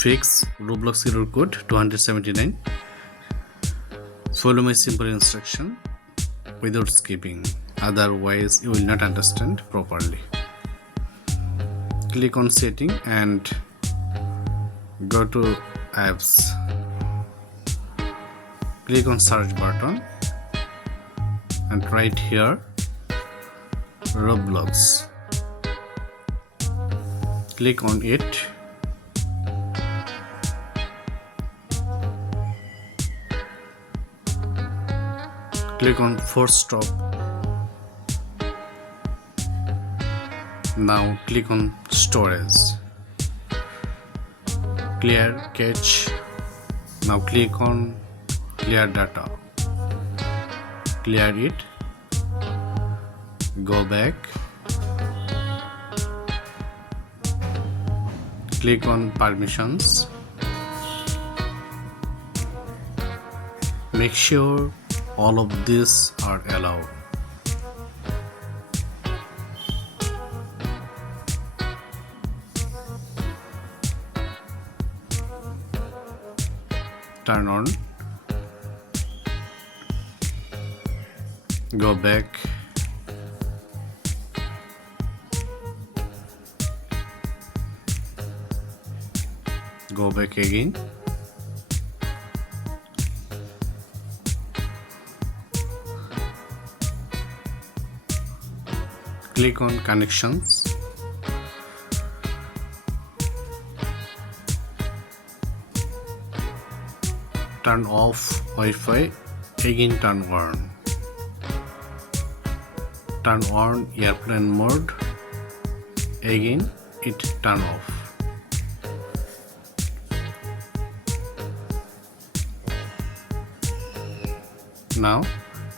Fix Roblox Error Code 279. Follow my simple instruction without skipping, otherwise you will not understand properly. Click on setting and go to apps. Click on search button and right here Roblox. Click on it. Click on force stop. Now click on storage. Clear cache. Now click on clear data. Clear it. Go back. Click on permissions. Make sure all of these are allowed. Turn on. Go back. Go back again. Click on connections. Turn off Wi-Fi, again turn on. Turn on airplane mode, again it turn off. Now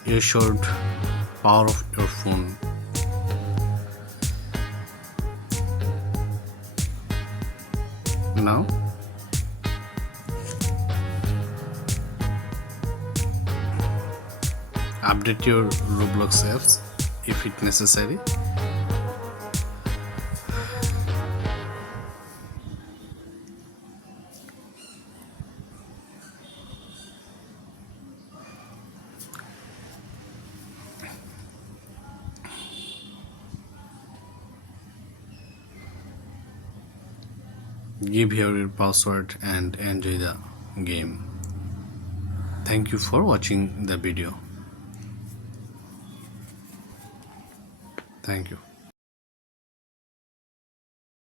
you should power off your phone. Now update your Roblox apps if it necessary. Give here your password and enjoy the game. Thank you for watching the video. Thank you.